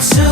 to